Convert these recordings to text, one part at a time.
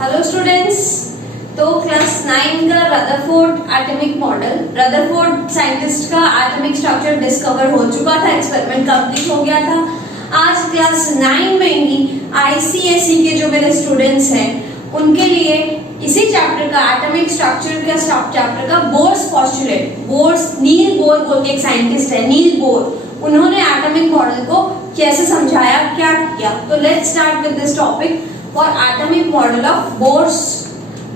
Hello students. तो class 9 का Rutherford atomic model, Rutherford scientist का एटॉमिक स्ट्रक्चर डिस्कवर हो चुका था, एक्सपेरिमेंट कंप्लीट हो गया था। आज क्लास 9 में ही आईसीएसई के जो मेरे स्टूडेंट्स हैं उनके लिए इसी चैप्टर का एटॉमिक स्ट्रक्चर का चैप्टर का बोर्स पोस्टुलेट, नील बोर बोल के एक साइंटिस्ट है, नील बोर, उन्होंने एटॉमिक मॉडल को कैसे समझाया, क्या किया। तो let's start with this topic for atomic model of bourse,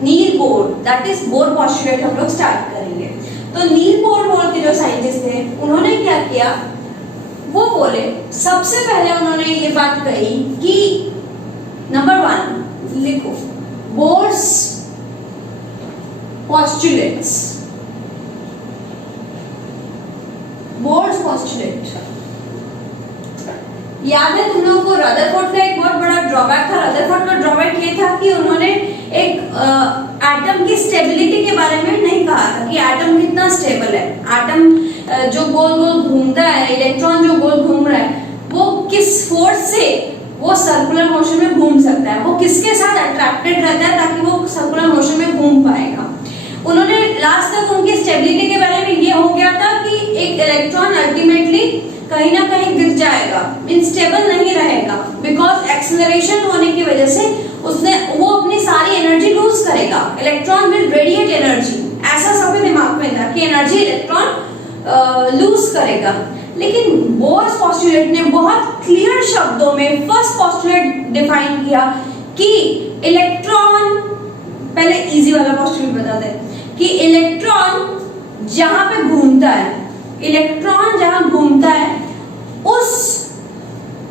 Niels Bohr, that is bore postulate हम लोग स्टार्ट करेंगे। तो नील बोर बोल के जो साइंटिस्ट थे उन्होंने क्या किया, वो बोले सबसे पहले उन्होंने ये बात कही कि नंबर 1 लिखो, बोर्स पोस्टुलेट्स, बोर्स पोस्टुलेट। याद है तुम लोगों को रदरफोर्ड का एक बहुत बड़ा ड्रॉबैक था। रदरफोर्ड का ड्रॉबैक ये था कि उन्होंने एक एटम की स्टेबिलिटी के बारे में नहीं कहा था कि एटम कितना स्टेबल है। एटम जो गोल गोल घूमता है, इलेक्ट्रॉन जो गोल घूम रहा है, वो किस फोर्स से वो सर्कुलर मोशन में घूम सकता है, वो किसके साथ अट्रैक्टेड रहता है ताकि वो सर्कुलर मोशन में घूम पाएगा। उन्होंने लास्ट तक उनकी स्टेबिलिटी के बारे में ये हो गया था कि एक इलेक्ट्रॉन अल्टीमेटली कहीं ना कहीं गिर जाएगा, मीन स्टेबल नहीं रहेगा, बिकॉज एक्सेलरेशन होने की वजह से वो अपनी सारी एनर्जी लूज करेगा। इलेक्ट्रॉन विल रेडिएट एनर्जी, ऐसा सबके दिमाग में था कि एनर्जी इलेक्ट्रॉन लूज करेगा। लेकिन बोर्स पोस्टुलेट ने बहुत क्लियर शब्दों में फर्स्ट पोस्टुलेट डिफाइन किया कि इलेक्ट्रॉन, पहले इजी वाला पोस्टुलेट बता दें कि इलेक्ट्रॉन जहां पे घूमता है, इलेक्ट्रॉन जहां घूमता है उस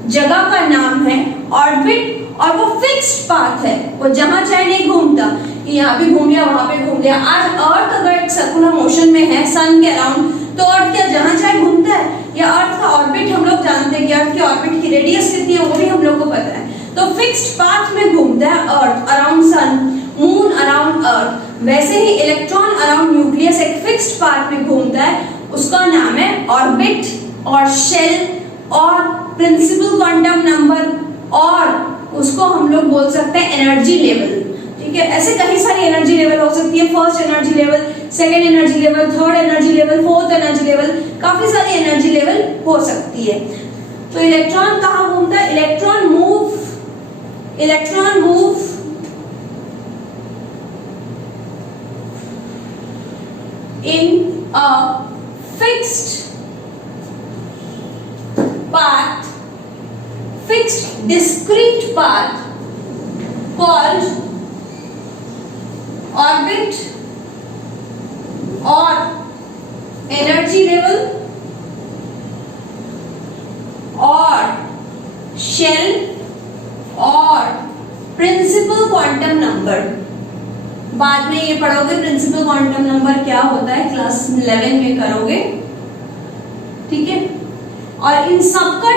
जगह का नाम है ऑर्बिट, और वो फिक्स्ड पाथ है, वो जहां चाहे नहीं घूमता, यहाँ भी घूम लिया वहां पे घूम लिया। आज अर्थ अगर एक सर्कुलर मोशन में है सन के अराउंड, तो अर्थ क्या जहां चाहे घूमता है, या अर्थ का ऑर्बिट हम लोग जानते हैं कि अर्थ की ऑर्बिट की रेडियस कितनी है वो भी हम लोग को पता है। तो फिक्स्ड पाथ में घूमता है earth around sun, moon around earth. वैसे ही इलेक्ट्रॉन अराउंड न्यूक्लियस एक फिक्स्ड पाथ में घूमता है, उसका नाम है ऑर्बिट और शेल और प्रिंसिपल क्वांटम नंबर, और उसको हम लोग बोल सकते हैं एनर्जी लेवल। ठीक है, ऐसे कई सारी एनर्जी लेवल हो सकती है, first energy level, second energy level, third energy level, fourth energy level, काफी सारी एनर्जी लेवल हो सकती है। तो इलेक्ट्रॉन कहाँ घूमता है, electron move in a fixed path, fixed discrete path called orbit or energy level or shell or principal quantum number। बाद में ये पढ़ोगे प्रिंसिपल क्वांटम नंबर क्या होता है, क्लास 11 में करोगे। ठीक है, और इन सब का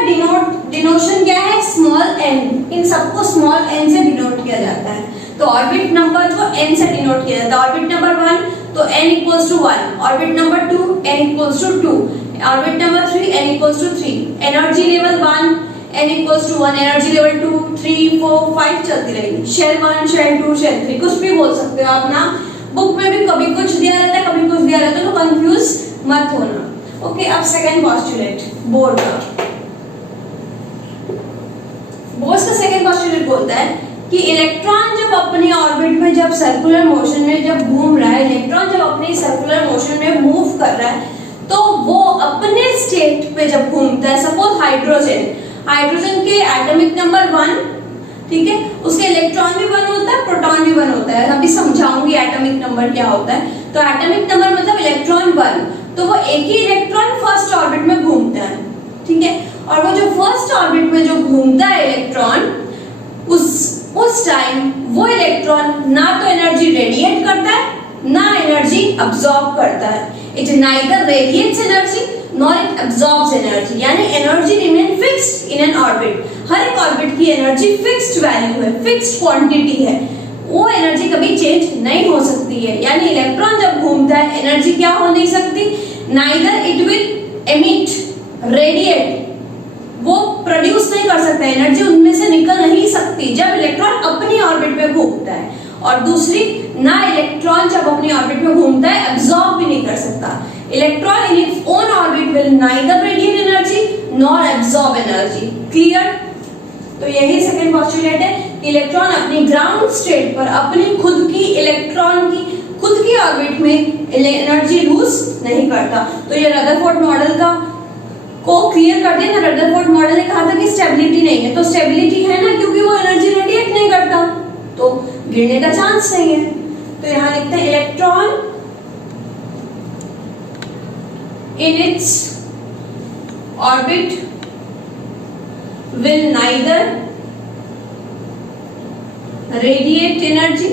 डिनोशन क्या है, स्मॉल एन। इन सबको स्मॉल एन से डिनोट किया जाता है। तो ऑर्बिट नंबर को एन से डिनोट किया जाता है। ऑर्बिट नंबर 1 तो n equals to 1, orbit number 2 n equals to 2, orbit number 3 n equals to 3, energy level 1 n equals to 1, energy level 2 3 4 5 चलती रहेगी। शेल 1 शेल 2 शेल 3 कुछ भी बोल सकते हो आप ना, बुक में भी कभी कुछ दिया रहता है कभी कुछ दिया रहता है, तो कंफ्यूज मत होना। ओके, अब सेकंड पोस्टुलेट बोर का। बोर्स का सेकंड पोस्टुलेट बोलता है कि इलेक्ट्रॉन जब अपनी ऑर्बिट में, जब सर्कुलर मोशन में जब घूम रहा है, इलेक्ट्रॉन जब अपनी सर्कुलर मोशन में मूव कर रहा है, तो वो अपने स्टेट पे जब घूमता है, सपोज हाइड्रोजन के एटॉमिक नंबर 1, ठीक है, उसके इलेक्ट्रॉन भी 1 होता है, प्रोटॉन भी 1 होता है। अभी समझाऊंगी एटॉमिक नंबर क्या होता है। तो एटॉमिक नंबर मतलब इलेक्ट्रॉन 1, तो वो एक ही इलेक्ट्रॉन फर्स्ट ऑर्बिट में घूमता है। ठीक है, और वो जो फर्स्ट ऑर्बिट में जो घूमता है इलेक्ट्रॉन, उस टाइम वो इलेक्ट्रॉन ना तो एनर्जी रेडिएट करता है ना एनर्जी अब्सॉर्ब करता है। It neither radiates energy nor it absorbs energy, यानी energy remain fixed in an orbit. हर एक ऑर्बिट की एनर्जी फिक्स्ड वैल्यू है, फिक्स्ड क्वांटिटी है, वो एनर्जी कभी चेंज नहीं हो सकती है। यानी इलेक्ट्रॉन जब घूमता है एनर्जी क्या हो नहीं सकती, neither it will emit, radiate, वो प्रोड्यूस नहीं कर सकता, एनर्जी उनमें से निकल नहीं सकती जब इलेक्ट्रॉन अपनी ऑर्बिट पे घूमता है। और दूसरी, ना इलेक्ट्रॉन जब अपनी ऑर्बिट में घूमता है एब्जॉर्ब भी नहीं कर सकता। Electron in its own orbit will neither radiate energy nor absorb energy. Clear? तो यही सेकंड पोस्टुलेट है कि इलेक्ट्रॉन अपनी ग्राउंड स्टेट पर अपनी खुद की इलेक्ट्रॉन की खुद की ऑर्बिट में एनर्जी लूज नहीं करता। तो ये रदरफोर्ड मॉडल का को क्लियर कर दिया ना। रदरफोर्ड मॉडल ने कहा था कि स्टेबिलिटी नहीं है, तो स्टेबिलिटी है ना क्योंकि वो एनर्जी रेडिएट नहीं करता, तो गिरने का चांस नहीं है। तो यहां लिखते हैं electron in its orbit will neither radiate energy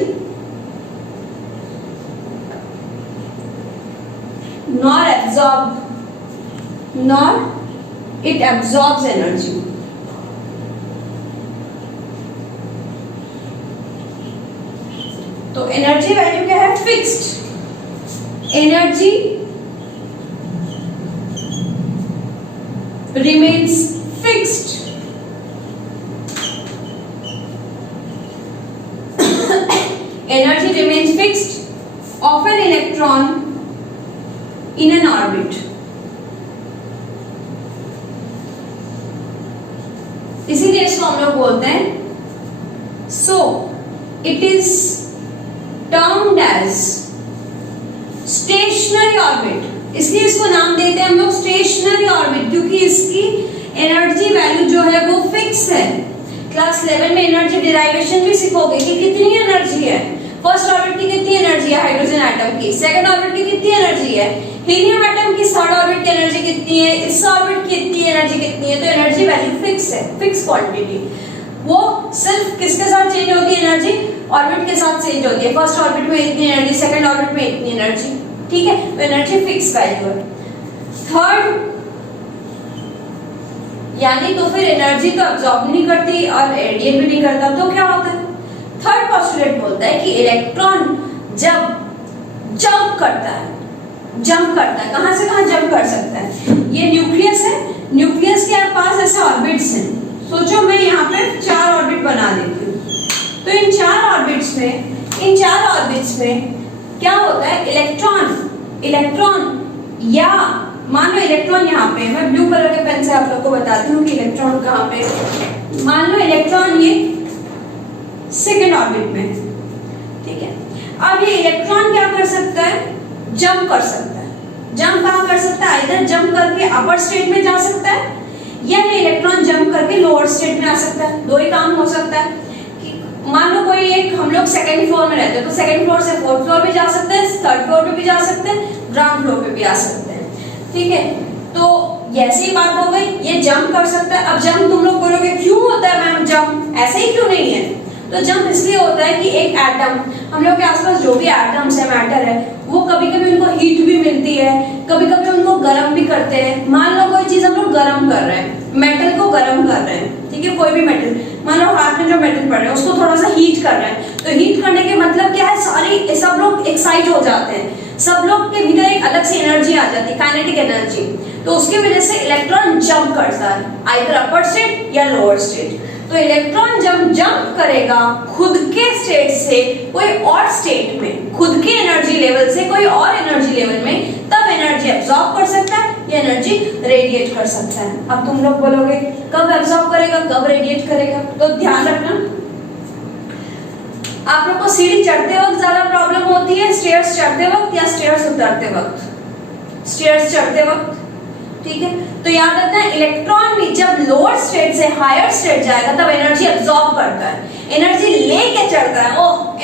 nor it absorbs energy। तो एनर्जी वैल्यू क्या है? Fixed. Energy remains fixed। energy remains fixed of an electron in an orbit। इसीलिए इसको हम लोग बोलते हैं so it is termed as stationary orbit. इसलिए इसको नाम देते हैं हम लोग स्टेशनरी ऑर्बिट, क्योंकि इसकी एनर्जी वैल्यू जो है वो फिक्स है। क्लास 11 में एनर्जी डिराइवेशन भी सीखोगे कि कितनी एनर्जी है। फर्स्ट ऑर्बिट की कितनी एनर्जी है हाइड्रोजन एटम की, सेकंड ऑर्बिट की कितनी एनर्जी है हीलियम एटम की, थर्ड ऑर्बिट की एनर्जी कितनी है, इस ऑर्बिट की इतनी एनर्जी कितनी है। तो एनर्जी वैल्यू फिक्स है, फिक्स क्वांटिटी। वो सिर्फ किसके साथ चेंज होती है एनर्जी? ऑर्बिट के साथ चेंज होती है। फर्स्ट ऑर्बिट में इतनी एनर्जी, सेकंड ऑर्बिट में इतनी एनर्जी, ठीक है। तो एनर्जी फिक्स वैल्यू है। थर्ड यानी तो फिर एनर्जी तो अब्सॉर्ब नहीं करती और रेडिएट भी नहीं करता, तो क्या होता है? थर्ड पोस्टुलेट बोलता है कि इलेक्ट्रॉन जब जंप करता है, कहां से कहां जंप कर सकता है? ये न्यूक्लियस है, न्यूक्लियस के पास ऐसे ऑर्बिट्स हैं। सोचो मैं यहाँ पे 4 ऑर्बिट बना देती हूँ, तो इन 4 ऑर्बिट्स में क्या होता है? इलेक्ट्रॉन या मान लो इलेक्ट्रॉन यहाँ पे, मैं ब्लू कलर के पेन से आप लोग को बताती हूँ कि इलेक्ट्रॉन कहाँ पे। मान लो इलेक्ट्रॉन ये सेकेंड ऑर्बिट में, ठीक है। अब ये इलेक्ट्रॉन क्या कर सकता है? जंप कर सकता है। जंप कहाँ कर सकता है? इधर जंप करके अपर स्टेट में जा सकता है, या ये इलेक्ट्रॉन जंप करके लोअर स्टेट में आ सकता है। दो ही काम हो सकता है कि मान लो कोई एक, हम लोग सेकंड फ्लोर में रहते हैं, तो सेकंड फ्लोर से फोर्थ फ्लोर पे जा सकते हैं, थर्ड फ्लोर पे भी जा सकते हैं, ग्राउंड फ्लोर पे भी आ सकते हैं, ठीक है। तो ऐसी ही बात हो गई, ये जंप कर सकता है। अब जंप तुम लोग बोलोगे क्यों होता है मैम जंप, ऐसे ही क्यों नहीं है? तो जंप इसलिए होता है कि एक एटम, हम लोग के आसपास जो भी एटम्स है, मैटर है, वो कभी कभी उनको हीट भी मिलती है, कभी कभी उनको गर्म भी करते हैं। मान लो कोई चीज हम लोग गर्म कर रहे हैं, मेटल को गर्म कर रहे हैं, ठीक है, कोई भी मेटल, मान लो हाथ में जो मेटल पड़ रहा है उसको थोड़ा सा हीट कर रहे हैं, तो हीट करने के मतलब क्या है? सब लोग एक्साइट हो जाते हैं, सब लोग के भीतर एक अलग सी एनर्जी आ जाती है, काइनेटिक एनर्जी। तो उसकी वजह से इलेक्ट्रॉन जंप करता है, आइदर अपर स्टेट या लोअर स्टेट। तो इलेक्ट्रॉन जब जंप करेगा खुद के स्टेट से कोई और स्टेट में, खुद के एनर्जी लेवल से कोई और एनर्जी लेवल में, तब एनर्जी एब्सॉर्ब कर सकता है या एनर्जी रेडिएट कर सकता है। अब तुम लोग बोलोगे कब एब्सॉर्ब करेगा, कब रेडिएट करेगा? तो ध्यान रखना, आप लोग को सीढ़ी चढ़ते वक्त ज्यादा प्रॉब्लम होती है, स्टेयर्स चढ़ते वक्त या स्टेयर्स उतरते वक्त? स्टेयर्स चढ़ते वक्त, ठीक है। तो याद रखना, इलेक्ट्रॉन भी जब लोअर स्टेट से हायर स्टेट जाएगा तब एनर्जी एब्सॉर्ब करता है, एनर्जी लेके चढ़ता है,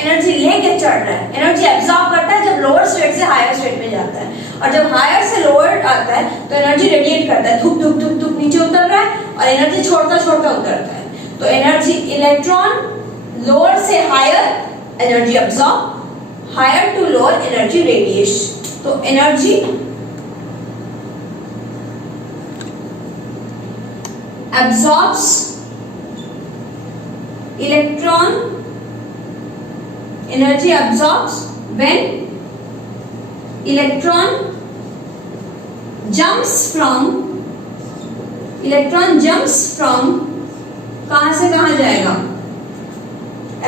एनर्जी लेके चढ़ रहा है, एनर्जी एब्सॉर्ब करता है जब लोअर स्टेट से हायर स्टेट में जाता है, और जब हायर से लोअर आता है तो एनर्जी रेडिएट करता है, धुप धुप धुप धुप नीचे उतर रहा है, और एनर्जी छोड़ता छोड़ता उतरता है। तो एनर्जी, इलेक्ट्रॉन लोअर से higher energy absorb, higher to lower energy radiation. तो energy absorbs, energy absorbs when electron jumps from कहां से कहां जाएगा?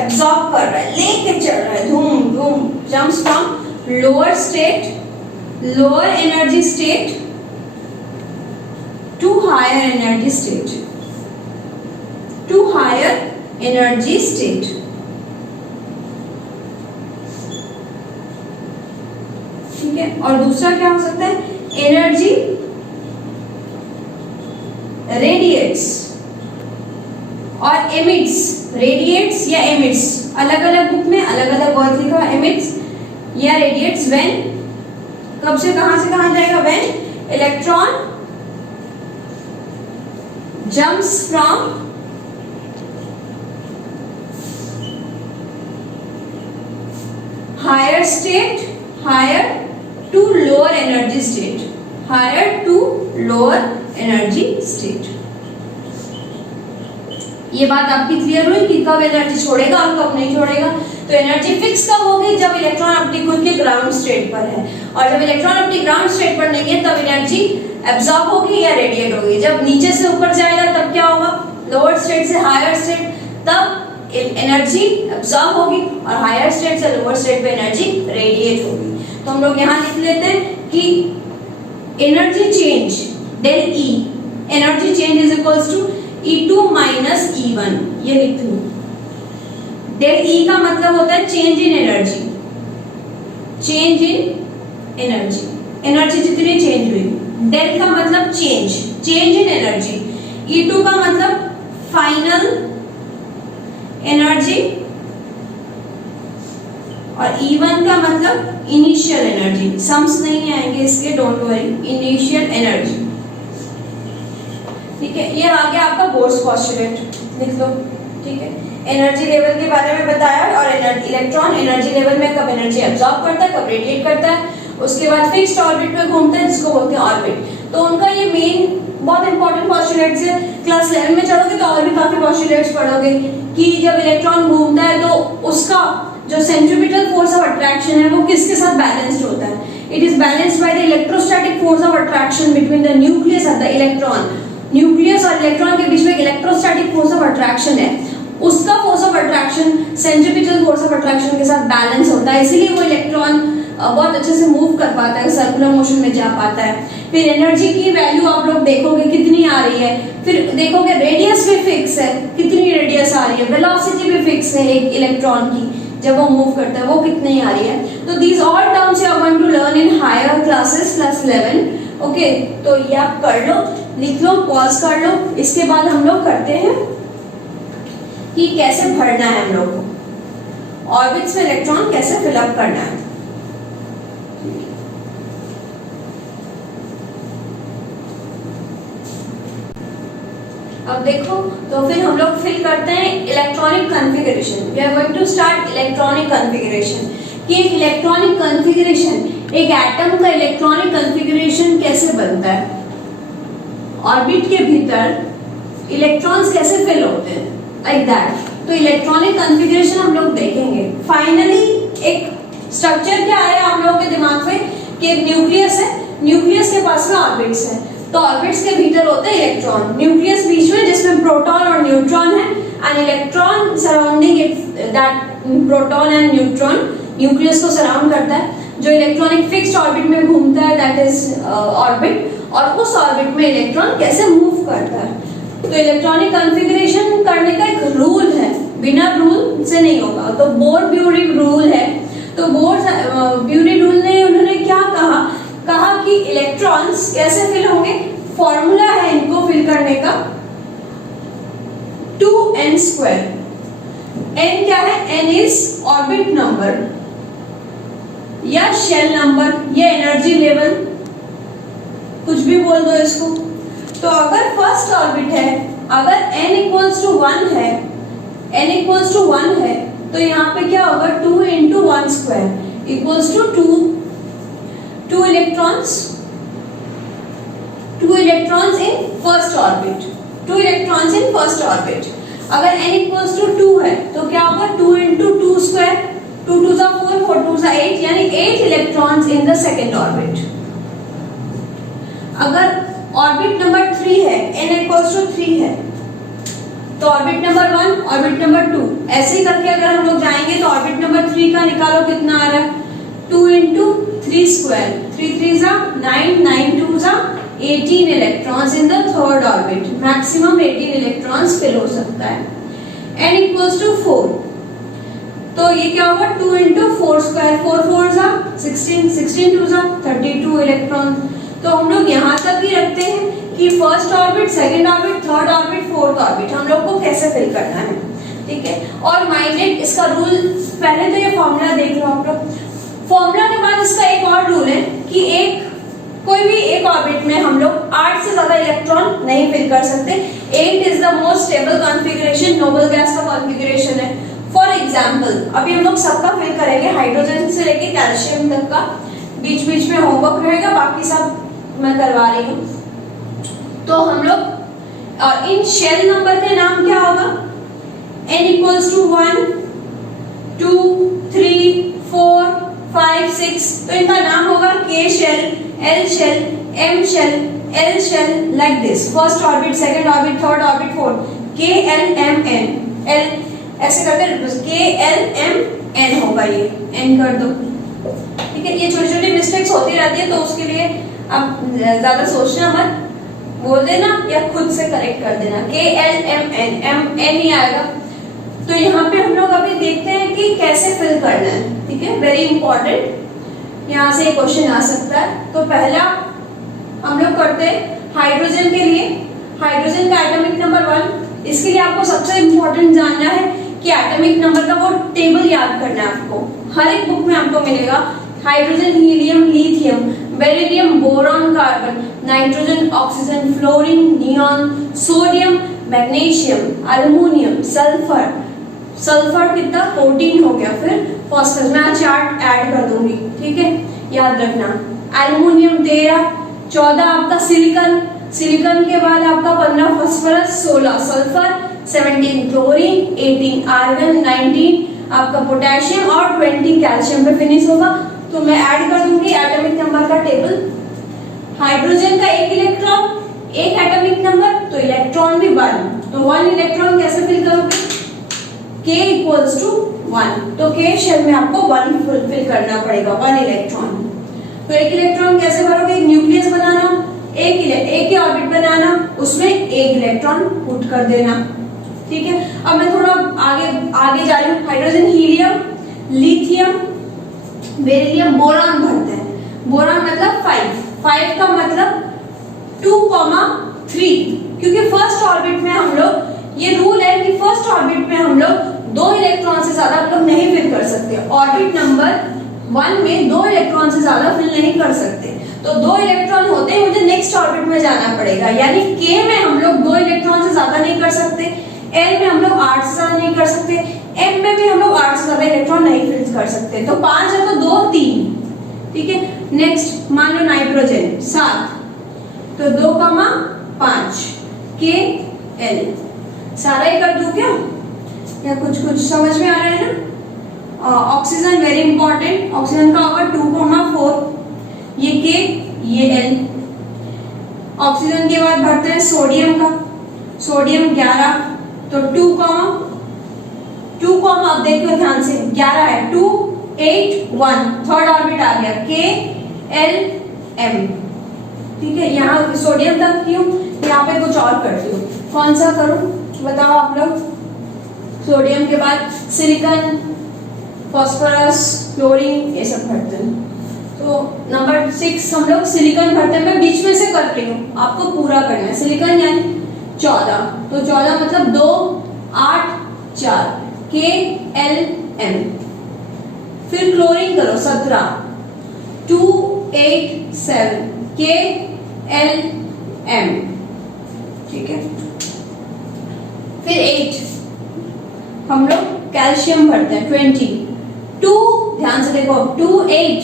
एब्जॉर्ब कर रहा है, लेके चल रहा है, धूम धूम, jumps from lower state, lower energy state to higher energy state, to higher energy state. ठीक है, और दूसरा क्या हो सकता है, एनर्जी रेडिएट्स और एमिट्स, रेडिएट्स या एमिट्स, अलग अलग बुक में अलग अलग वर्ड लिखा है, एमिट्स या रेडिएट्स, व्हेन, कब से कहां जाएगा, when electron jumps from higher state, higher to lower energy state, higher to lower energy state. ये बात आपकी क्लियर हुई कि कब एनर्जी छोड़ेगा और कब नहीं छोड़ेगा। तो एनर्जी फिक्स कब होगी, जब इलेक्ट्रॉन अपनी खुद के ग्राउंड स्टेट पर है, और जब इलेक्ट्रॉन अपनी ग्राउंड स्टेट पर नहीं है तब एनर्जी एब्जॉर्ब होगी या रेडिएट होगी। जब नीचे से ऊपर जाएगा तब क्या होगा, लोअर स्टेट से हायर स्टेट, तब एनर्जी एब्जॉर्ब होगी, और हायर स्टेट से लोअर स्टेट पे एनर्जी रेडिएट होगी। तो हम लोग यहाँ लिख लेते हैं कि energy change del E, energy change is equals to E2 minus E1, ये लिख लूं। डेल E का मतलब होता है change in energy, change in energy, energy जितनी चेंज हुई। डेल का मतलब change, change in energy. E2 का मतलब फाइनल एनर्जी, और E1 का मतलब इनिशियल एनर्जी। सम्स नहीं आएंगे इसके, डोंट वरी, इनिशियल एनर्जी। ठीक है, ये आ गया आपका बोर्स पोस्टुलेट, लिख लो। ठीक है, एनर्जी लेवल के बारे में बताया, और इलेक्ट्रॉन एनर्जी लेवल में कब एनर्जी एब्जॉर्ब करता है, कब रेडिएट करता है, उसके बाद फिक्स्ड ऑर्बिट में घूमता है जिसको बोलते हैं ऑर्बिट। तो उनका ये मेन बहुत इंपॉर्टेंट पोस्टुलेट्स है। क्लास 11 में चलोगे तो और भी काफी पोस्टुलेट्स पढ़ोगे कि जब इलेक्ट्रॉन घूमता है तो उसका जो सेंट्रीपिटल फोर्स ऑफ अट्रैक्शन है वो किसके साथ बैलेंस्ड होता है। It is balanced by the electrostatic force of attraction between the nucleus and the electron. Nucleus और इलेक्ट्रॉन के बीच में इलेक्ट्रोस्टैटिक फोर्स ऑफ अट्रैक्शन है, उसका force of attraction centripetal force of attraction के साथ बैलेंस होता है, इसीलिए वो इलेक्ट्रॉन बहुत अच्छे से मूव कर पाता है, सर्कुलर मोशन में जा पाता है। फिर एनर्जी की वैल्यू आप लोग देखोगे कितनी आ रही है, फिर देखोगे रेडियस भी फिक्स है, कितनी रेडियस आ रही है, वेलोसिटी भी फिक्स है एक इलेक्ट्रॉन की जब वो मूव करता है वो कितनी आ रही है। तो these all terms you are going to learn in higher classes class 11। Okay, तो ये आप कर लो, लिख लो, पॉज कर लो। इसके बाद हम लोग करते हैं कि कैसे भरना है हम लोग को, ऑर्बिट्स में इलेक्ट्रॉन कैसे फिलअप करना है। अब देखो, तो फिर हम लोग फिल करते हैं electronic configuration. We are going to start electronic configuration कि एक इलेक्ट्रॉनिक कॉन्फ़िगरेशन, एक एटम का इलेक्ट्रॉनिक कॉन्फ़िगरेशन कैसे बनता है, ऑर्बिट के भीतर इलेक्ट्रॉन्स कैसे फिल होते हैं, लाइक दैट। तो इलेक्ट्रॉनिक कॉन्फ़िगरेशन हम लोग देखेंगे। फाइनली एक स्ट्रक्चर क्या आया आप लोगों के दिमाग में कि एक न्यूक्लियस है, न्यूक्लियस के पास में ऑर्बिट्स है, तो ऑर्बिट्स के भीतर होते हैं इलेक्ट्रॉन, न्यूक्लियस बीच में जिसमें प्रोटॉन और न्यूट्रॉन है, and electron surrounding it, that proton and neutron nucleus को सराउंड करता है। जो इलेक्ट्रॉन एक फिक्स्ड ऑर्बिट में घूमता है दैट इज ऑर्बिट, और उस ऑर्बिट में इलेक्ट्रॉन कैसे मूव करता है। तो इलेक्ट्रॉनिक कॉन्फ़िगरेशन करने का एक रूल है, बिना रूल से नहीं होगा। तो बोर-ब्यूरी रूल है। तो बोर-ब्यूरी रूल ने उन्होंने क्या कहा कि इलेक्ट्रॉन्स कैसे फिल होंगे, फॉर्मूला है इनको फिल करने का 2n²। n क्या है, n इज ऑर्बिट नंबर या शेल नंबर या एनर्जी लेवल, कुछ भी बोल दो इसको। तो अगर फर्स्ट ऑर्बिट है, अगर n इक्वल्स टू 1 है, n इक्वल्स टू 1 है, तो यहाँ पे क्या होगा 2 × 1² equals to 2 electrons, 2 electrons in first orbit, 2 electrons in first orbit। अगर n equals to 2 है तो क्या होगा 2 × 2², 2 2 4, 4 2 8, यानी 8 electrons in the second orbit। अगर ऑर्बिट नंबर 3 है, n equals to 3 है, तो ऑर्बिट नंबर 1, ऑर्बिट नंबर 2, ऐसे करके अगर हम लोग जाएंगे तो ऑर्बिट नंबर 3 का निकालो कितना आ रहा है, 2 into 3 square, 3 3s are 9, 9 2s are 18 electrons in the third orbit. Maximum 18 electrons fill हो सकता है. n equals to 4. तो ये क्या होगा, 2 into 4 square, 4 4s are 16, 16 2s are 32 electron. तो हम लोग यहाँ तक ही रखते हैं कि first orbit, second orbit, third orbit, fourth orbit हम लोग को कैसे फिल करना है. ठीक है, और माइंडेड इसका रूल, पहले तो ये फॉर्मूला देख लो आप लोग. फॉर्मूला के बाद इसका एक और रूल है कि कोई भी एक ऑर्बिट में हम लोग 8 से ज्यादा इलेक्ट्रॉन नहीं फिल कर सकते. 8 is the most stable configuration, noble gas का कॉन्फ़िगरेशन है. फॉर एग्जाम्पल अभी हम लोग सबका फिल करेंगे, हाइड्रोजन से लेके कैल्शियम तक का. बीच बीच में होमवर्क रहेगा, बाकी सब मैं करवा रही हूँ. तो हम लोग इन शेल नंबर के नाम क्या होगा, n equals to 1, 2, 3, 4, 5, 6. तो इनका नाम होगा k shell, l shell, m shell, l shell, like this. First orbit, second orbit, third orbit, fourth, k l m n, l ऐसे करके k l m n होगा. ये n कर दो. ठीक है, ये छोटी छोटी मिस्टेक्स होती रहती है, तो उसके लिए आप ज्यादा सोचना मत, बोल देना या खुद से करेक्ट कर देना. k l m n, m n ही आएगा. तो यहाँ पे हम लोग अभी देखते हैं कि कैसे फिल करना है. ठीक है, वेरी इंपॉर्टेंट, यहाँ से क्वेश्चन आ सकता है. तो पहला हम लोग करते हैं हाइड्रोजन के लिए. हाइड्रोजन का एटॉमिक नंबर 1. इसके लिए आपको सबसे इंपॉर्टेंट जानना है कि एटॉमिक नंबर का वो टेबल याद करना है आपको. हर एक बुक में आपको मिलेगा. Hydrogen, helium, lithium, beryllium, boron, carbon, nitrogen, oxygen, fluorine, neon, sodium, magnesium, aluminium, sulphur. Sulphur कितना, 14 हो गया. फिर फॉस्फोरस, मैं चार्ट ऐड कर दूंगी. ठीक है, याद रखना. एल्युमिनियम 13, 14 आपका सिलिकॉन. सिलिकॉन के बाद आपका 15 फॉस्फोरस, 16 सल्फर, 17 क्लोरीन, 18 आर्गन, 19 आपका पोटेशियम और 20 कैल्शियम पे फिनिश होगा. तो मैं ऐड कर दूंगी एटॉमिक नंबर का टेबल. हाइड्रोजन का एक इलेक्ट्रॉन, एक एटॉमिक नंबर, तो इलेक्ट्रॉन भी 1. तो 1 इलेक्ट्रॉन कैसे फिल करोगे, k equals to 1. तो k शेल में आपको 1 फिल करना पड़ेगा, 1 इलेक्ट्रॉन. तो एक इलेक्ट्रॉन कैसे भरोगे, न्यूक्लियस बनाना, एक ही ऑर्बिट बनाना, उसमें एक इलेक्ट्रॉन पुट कर देना. ठीक है, अब मैं थोड़ा आगे जा रही हूँ. Hydrogen, helium, lithium, beryllium, boron भरते हैं. बोरॉन मतलब 5 का मतलब 2,3, क्योंकि फर्स्ट ऑर्बिट में हम लोग, ये रूल है कि फर्स्ट ऑर्बिट में हम लोग 2 इलेक्ट्रॉन से ज्यादा हम लोग नहीं फिल कर सकते. ऑर्बिट नंबर 1 में 2 इलेक्ट्रॉन से ज्यादा फिल नहीं कर सकते. तो 2 इलेक्ट्रॉन होते ही मुझे नेक्स्ट ऑर्बिट में जाना पड़ेगा. यानी k में हम लोग 2 इलेक्ट्रॉन से ज्यादा नहीं कर सकते, l में हम लोग 8 से ज्यादा नहीं कर सकते, m में भी हम लोग 8 से ज्यादा इलेक्ट्रॉन नहीं फिल कर सकते. तो 5 है तो 2 3. ठीक है, नेक्स्ट मान लो नाइट्रोजन 7, तो 2,5 k l. सारा ही कर दूं क्या, या कुछ समझ में आ रहा है ना. Oxygen very important. ऑक्सीजन का होगा 2,4, ये k ये l. ऑक्सीजन के बाद भरते हैं सोडियम का. सोडियम 11, तो 2, अब देखो ध्यान से, 11 है, 2 8 1, थर्ड ऑर्बिट आ गया, k l m. ठीक है, यहाँ सोडियम तक क्यों, यहाँ पे कुछ और करती हूँ. कौन सा करूं बताओ आप लोग. सोडियम के बाद सिलिकॉन, फॉस्फोरस, क्लोरीन, ये सब भरते हैं. तो नंबर 6 हम लोग सिलिकॉन भरते हैं. मैं बीच में से कर रही हूँ, आपको पूरा करना है. सिलिकॉन यानी 14, तो 14 मतलब 2 8 4, k l m. फिर क्लोरीन करो 17, 2 8 7, k l m. ठीक है, फिर 8 हम लोग कैल्शियम भरते हैं 20, 2 ध्यान से देखो, 2 8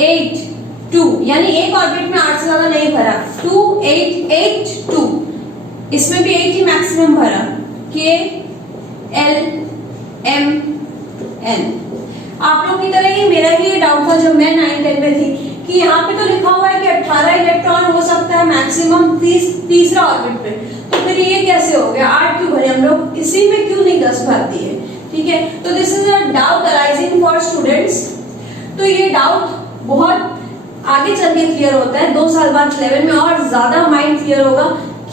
8 2, यानी एक ऑर्बिट में 8 से ज्यादा नहीं भरा. 2 8 8 2, इसमें भी 8 ही मैक्सिमम भरा. k l m n. आप लोग की तरह ही मेरा ही डाउट था जब मैं 9 10 में थी कि यहाँ पे तो लिखा हुआ है कि 18 इलेक्ट्रॉन हो सकता है मैक्सिमम तीसरा ऑर्बिट पे. तो फिर फिर ये कैसे हो गया, 8 क्यों भरे हम लोग, इसी में क्यों नहीं 10 भर दिए, ठीक है। तो this is a doubt arising for students. तो ये डाउट बहुत आगे चल के क्लियर होता है, 2 साल बाद 11 में और ज्यादा माइंड क्लियर होगा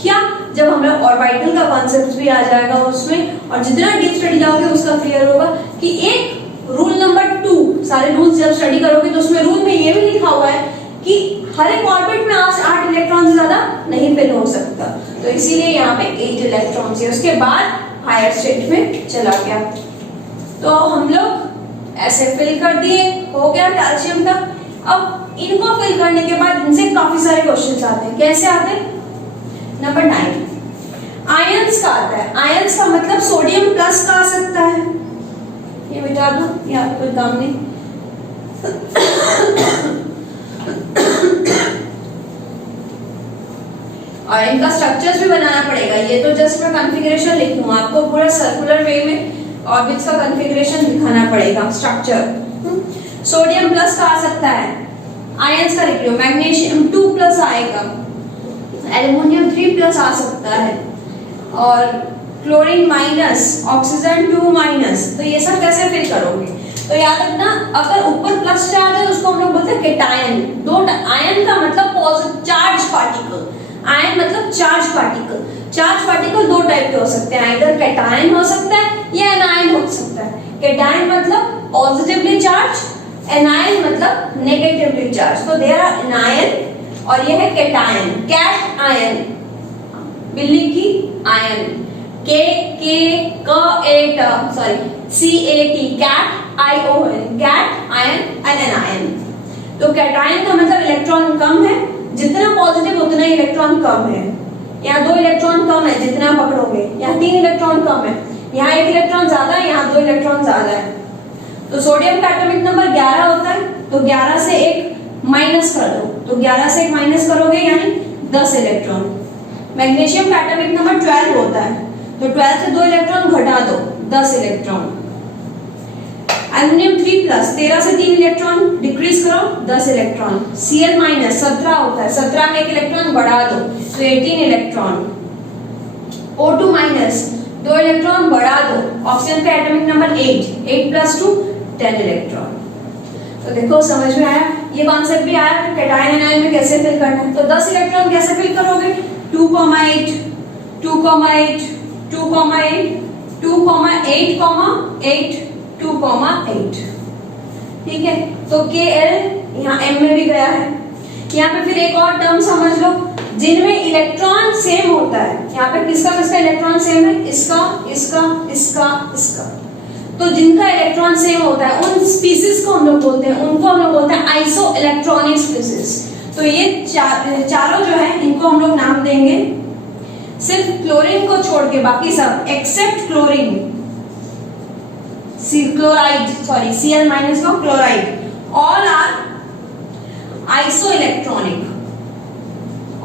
क्या, जब हम लोग ऑर्बिटल का कॉन्सेप्ट भी आ जाएगा उसमें, और जितना डीप स्टडी जाओगे उसका क्लियर होगा कि एक रूल नंबर 2, सारे रूल्स जब स्टडी करोगे तो उसमें रूल में ये भी लिखा हुआ है कि हर एक ऑर्बिट में 8 इलेक्ट्रॉन से ज्यादा नहीं फिल हो सकता, तो इसीलिए यहाँ पे 8 इलेक्ट्रॉन है। उसके बाद हायर स्टेट में चला गया। तो हम लोग ऐसे फिल कर दिए, हो गया कैल्शियम तक। अब इनको फिल करने के बाद इनसे काफी सारे क्वेश्चंस आते हैं। कैसे आते हैं? नंबर 9 आयंस का आता है। आयंस का मतलब सोडियम प्लस का आ सकता है, ये मिटा दो, यहाँ कोई काम नहीं। और इनका स्ट्रक्चर्स भी बनाना पड़ेगा, ये तो जस्ट मैं कॉन्फ़िगरेशन लिख दूं, आपको पूरा सर्कुलर वे में ऑर्बिट्स का कॉन्फ़िगरेशन दिखाना पड़ेगा, स्ट्रक्चर। सोडियम प्लस का आ सकता है, आयंस का लिख लो, मैग्नीशियम 2 प्लस आएगा, एल्युमिनियम 3 प्लस आ सकता है, और क्लोरीन माइनस, ऑक्सीजन 2 माइनस। तो ये सब कैसे फिल करोगे? तो याद रखना, अगर ऊपर प्लस चार्ज है उसको हम लोग बोलते हैं केटायन। दो आयन का मतलब चार्ज पार्टिकल, आयन मतलब charge particle. Charge particle 2 type के हो सकते हैं, आइदर केटायन हो सकता है या एनायन हो सकता है। केटायन मतलब पॉजिटिवली चार्ज, एनायन मतलब नेगेटिवली चार्ज। तो देयर आर एनायन और ये है केटायन, कैट आयन, बिल्ली की आयन, के sorry CAT, cat ION, cat ion and anion. तो कैटायन का मतलब इलेक्ट्रॉन कम है, जितना पॉजिटिव उतना ही इलेक्ट्रॉन कम है। यहाँ 2 इलेक्ट्रॉन कम है जितना पकड़ोगे, यहाँ 3 इलेक्ट्रॉन कम है, यहाँ 1 इलेक्ट्रॉन ज्यादा है, यहाँ 2 इलेक्ट्रॉन ज्यादा है। तो सोडियम का एटॉमिक नंबर 11 होता है, तो 11 से 1 माइनस कर दो, तो 11 से 1 माइनस करोगे यानी 10 इलेक्ट्रॉन। मैग्नीशियम का एटॉमिक नंबर 12 होता है, तो 12 से 2 इलेक्ट्रॉन घटा दो, 10 इलेक्ट्रॉन। एल्युमिनियम 3 प्लस, 13 से 3 इलेक्ट्रॉन डिक्रीज करो, 10 इलेक्ट्रॉन। Cl माइनस 17 होता है, 17 में 1 इलेक्ट्रॉन बढ़ा दो, तो 18 इलेक्ट्रॉन। O2 माइनस 2 इलेक्ट्रॉन बढ़ा दो, ऑक्सीजन का एटॉमिक नंबर 8 प्लस 2 10 इलेक्ट्रॉन। तो देखो समझ में आया, ये कॉन्सेप्ट भी आया कि कैटायन एनायन में कैसे फिल करना है। तो 10 इलेक्ट्रॉन कैसे फिल करोगे? 2,8 2,8 2,8 2,8 8 2,8, ठीक है। तो Kl यहाँ M में भी गया है। यहाँ पे फिर एक और टर्म समझ लो, जिनमें इलेक्ट्रॉन सेम होता है। यहाँ पे किसका किसका इलेक्ट्रॉन सेम है? इसका, इसका, इसका, इसका। तो जिनका इलेक्ट्रॉन सेम होता है उन स्पीसीज को हम लोग बोलते हैं, उनको हम लोग बोलते हैं आइसो इलेक्ट्रॉनिक स्पीसीज। तो ये चारों जो है इनको हम लोग नाम देंगे, सिर्फ क्लोरीन को छोड़ के बाकी सब except chlorine, chloride sorry Cl minus का chloride, all are isoelectronic,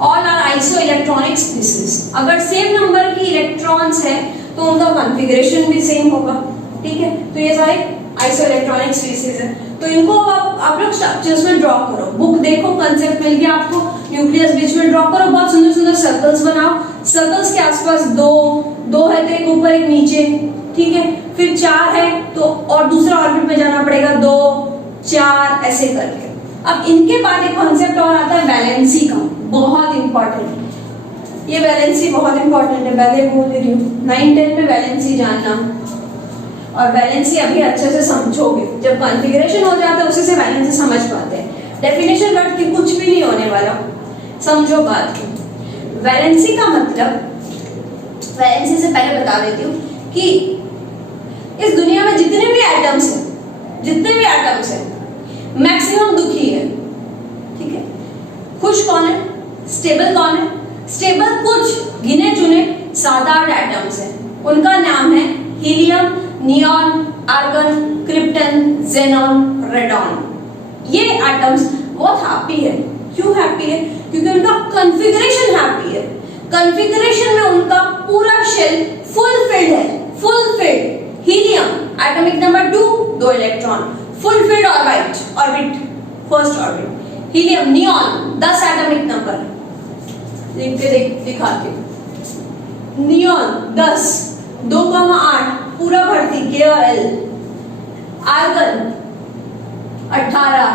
all are isoelectronic species. अगर सेम नंबर की इलेक्ट्रॉन्स है तो उनका कॉन्फ़िगरेशन भी सेम होगा, ठीक है। तो ये सारे आइसो इलेक्ट्रॉनिक स्पीसीज है। तो इनको आप लोग स्ट्रक्चर्स में ड्रॉ करो, बुक देखो, कंसेप्ट मिल गया आपको, न्यूक्लियस बीच में ड्रॉ करो, बहुत सुंदर सुंदर सर्कल्स बनाओ, सर्कल्स के आसपास दो है तो एक ऊपर एक नीचे, ठीक है। फिर 4 है तो और दूसरा ऑर्बिट में जाना पड़ेगा, 2 4 ऐसे करके। अब इनके बाद एक कॉन्सेप्ट और आता है वैलेंसी का, बहुत इंपॉर्टेंट। ये वैलेंसी बहुत इंपॉर्टेंट है, पहले बोल रही हूँ, 9-10 में वैलेंसी जानना, और वैलेंसी अभी अच्छे से समझोगे, जब कॉन्फ़िगरेशन हो जाता है उसी से वैलेंसी समझ पाते हैं। डेफिनेशन रट के कुछ भी नहीं होने वाला, समझो बात को। वैलेंसी का मतलब, वैलेंसी से पहले बता देती हूँ कि इस दुनिया में जितने भी एटम्स हैं मैक्सिमम दुखी है, ठीक है। खुश कौन है? स्टेबल कौन है? स्टेबल कुछ गिने चुने 7-8 एटम्स हैं, उनका नाम है helium, neon, argon, krypton, xenon, radon. ये एटम्स बहुत हैप्पी है। क्यों हैप्पी है? क्योंकि उनका कॉन्फ़िगरेशन हैप्पी है। कॉन्फ़िगरेशन में उनका पूरा शेल फुल फिल्ड है, full field. Helium atomic number 2 electron, full field orbit, first orbit. Helium, neon 10 atomic number, लिख के दिखाती हूं। नियॉन 10, 2,8 पूरा भर्ती के और एल। आर्गन 18,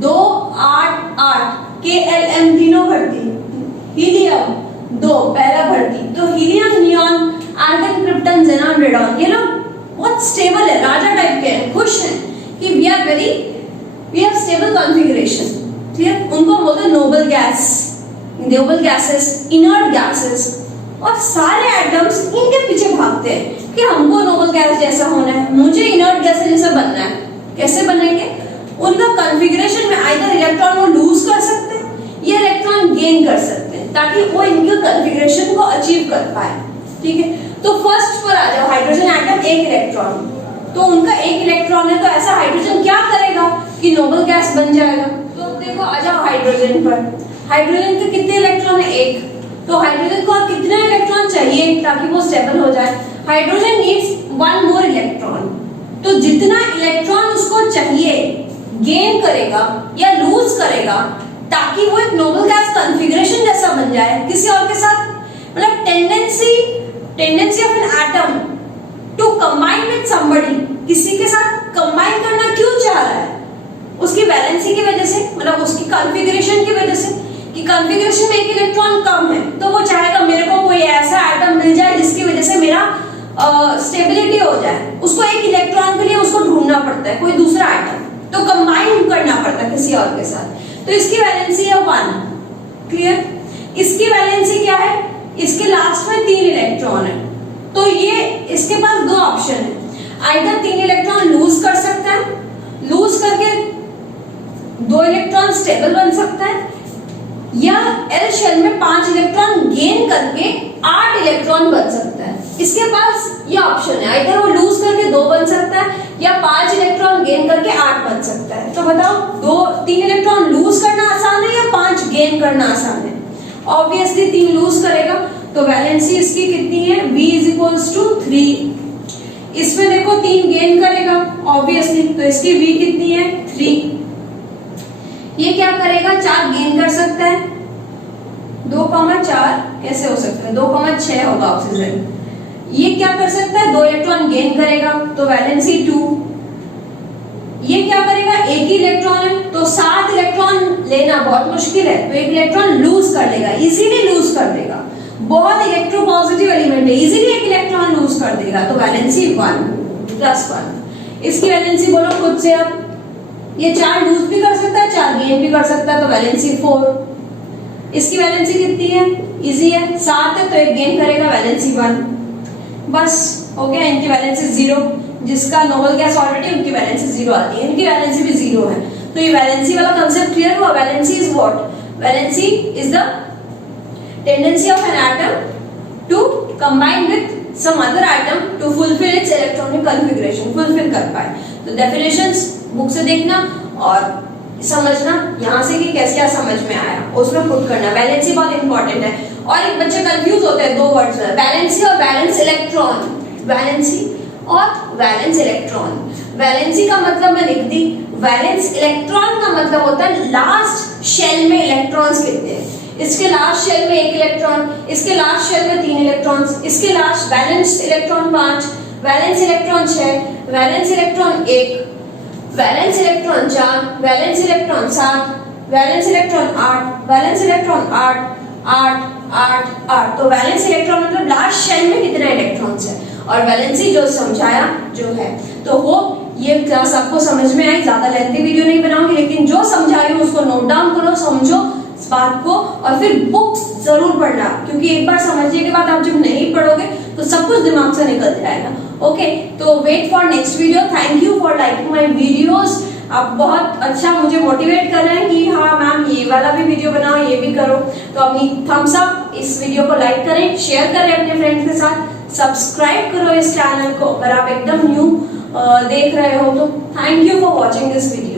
2, 8, 8 के एल एम तीनों भर्ती। हीलियम 2 पहला भर्ती। तो helium, neon, argon, krypton, xenon, radon ये लोग बहुत स्टेबल है, राजा टाइप के हैं, खुश हैं कि वी हैव स्टेबल कॉन्फ़िगरेशन। ठीक, उनको बोलते हैं noble gas, noble gases, inert gases. और सारे एटम्स इनके पीछे भागते हैं कि हमको नोबल गैस जैसा होना है, मुझे इनर्ट गैस जैसा बनना है। कैसे बनेंगे? उनका कॉन्फ़िगरेशन में आइदर इलेक्ट्रॉन को लूज कर सकते हैं या इलेक्ट्रॉन गेन कर सकते हैं, ताकि वो इनके कॉन्फ़िगरेशन को अचीव कर पाए। ठीक है, तो फर्स्ट पर आ जाओ, हाइड्रोजन एटम एक इलेक्ट्रॉन, तो उनका एक इलेक्ट्रॉन है, तो ऐसा हाइड्रोजन क्या करेगा कि नोबल गैस बन जाएगा। तो देखो आ जाओ हाइड्रोजन पर। हाइड्रोजन के कितने इलेक्ट्रॉन है? एक। तो हाइड्रोजन को और कितने इलेक्ट्रॉन चाहिए ताकि वो स्टेबल हो जाए? Hydrogen needs 1 more electron. तो जितना इलेक्ट्रॉन उसको चाहिए गेन करेगा या लूज करेगा ताकि वो एक नोबल गैस कॉन्फ़िगरेशन जैसा बन जाए किसी और के साथ। मतलब tendency of an atom to combine with somebody, किसी के साथ कंबाइन करना क्यों चाह रहा है? उसकी वैलेंसी की वजह से, मतलब उसकी कॉन्फ़िगरेशन की वजह से कि कॉन्फ़िगरेशन में एक इलेक्ट्रॉन कम है, तो वो चाहेगा मेरे को कोई ऐसा एटम मिल जाए जिसकी वजह से मेरा स्टेबिलिटी हो जाए। उसको एक इलेक्ट्रॉन के लिए उसको ढूंढना पड़ता है कोई दूसरा एटम, तो कंबाइन करना पड़ता है किसी और के साथ। तो इसकी वैलेंसी है 1। क्लियर? इसकी वैलेंसी क्या है? इसके लास्ट में 3 इलेक्ट्रॉन है, तो ये इसके पास 2 ऑप्शन है। आइदर 3 इलेक्ट्रॉन लूज कर सकता है, लूज करके 2 इलेक्ट्रॉन स्टेबल बन सकता है, या एल शेल में 5 इलेक्ट्रॉन गेन करके 8 इलेक्ट्रॉन बन सकता है। इसके पास ये ऑप्शन है, आइदर वो लूज करके 2 बन सकता है या 5 इलेक्ट्रॉन गेन करके 8 बन सकता है। तो बताओ 3 इलेक्ट्रॉन लूज करना आसान है या 5 गेन करना आसान है? ऑब्वियसली 3 लूज करेगा, तो वैलेंसी इसकी कितनी है? V = 3। इसमें देखो 3 गेन करेगा ऑब्वियसली, तो इसकी V कितनी है? 3। ये क्या करेगा? 4 गेन कर सकता है, 2,4 कैसे हो सकता है? 2,6 होगा ऑक्सीजन। ये क्या कर सकता है? 2 इलेक्ट्रॉन गेन करेगा, तो वैलेंसी 2। ये क्या करेगा? एक ही इलेक्ट्रॉन है, तो 7 इलेक्ट्रॉन लेना बहुत मुश्किल है, तो एक इलेक्ट्रॉन लूज कर लेगा, इजीली लूज कर देगा। बहुत इलेक्ट्रोपॉजिटिव एलिमेंट है, इजीली एक इलेक्ट्रॉन लूज कर देगा, तो वैलेंसी 1 + 1। इसकी वैलेंसी बोलो खुद से अब। ये 4 लूज भी कर सकता है, 4 गेन भी कर सकता है, तो वैलेंसी 4। इसकी वैलेंसी कितनी है? इजी है, 7 है, तो एक गेन करेगा, वैलेंसी 1। बस हो गया। इनकी वैलेंसी 0, जिसका नोबल गैस ऑलरेडी उनकी वैलेंसी 0 आती है, इनकी वैलेंसी भी 0 है। तो ये वैलेंसी वाला कांसेप्ट क्लियर हुआ। Valency is what? Valency is the tendency of an atom to combine with some other atom to fulfill its electronic configuration, fulfill कर पाए। तो डेफिनेशंस बुक से देखना और समझना यहाँ से कि कैसे क्या समझ में आया, उसमें खुद करना। वैलेंसी बहुत इंपॉर्टेंट है, और एक बच्चे कंफ्यूज होते हैं 2 वर्ड्स में, वैलेंसी और वैलेंस इलेक्ट्रॉन। वैलेंसी और वैलेंस इलेक्ट्रॉन। वैलेंसी का मतलब मैं लिख दी, वैलेंस इलेक्ट्रॉन का मतलब होता है लास्ट शेल में इलेक्ट्रॉन्स कितने हैं। इसके लास्ट शेल में 1 इलेक्ट्रॉन, इसके लास्ट शेल में 3 इलेक्ट्रॉन्स, इसके last valence electron 5, valence electron 6, valence electron 1, valence electron 4, valence electron 7, valence electron 8, valence electron 8, 8, 8, 8। तो वैलेंस इलेक्ट्रॉन मतलब लास्ट शेल में कितने इलेक्ट्रॉन्स है, और वैलेंसी जो समझाया जो है। तो वो ये क्लास आपको समझ में आई। ज्यादा लेंथी वीडियो नहीं बनाऊंगी, लेकिन जो समझा रही हूँ उसको नोट डाउन करो, समझो इस बात को, और फिर बुक्स जरूर पढ़ना, क्योंकि एक बार समझने के बाद आप जब नहीं पढ़ोगे तो सब कुछ दिमाग से निकल जाएगा। ओके, तो wait for next video. Thank you for liking my videos. आप बहुत अच्छा मुझे मोटिवेट कर रहे हैं कि हाँ मैम ये वाला भी वीडियो बनाओ, ये भी करो। तो अपनी थम्स अप इस वीडियो को लाइक करें, शेयर करें अपने फ्रेंड्स के साथ, सब्सक्राइब करो इस चैनल को अगर आप एकदम न्यू देख रहे हो तो। Thank you for watching this video.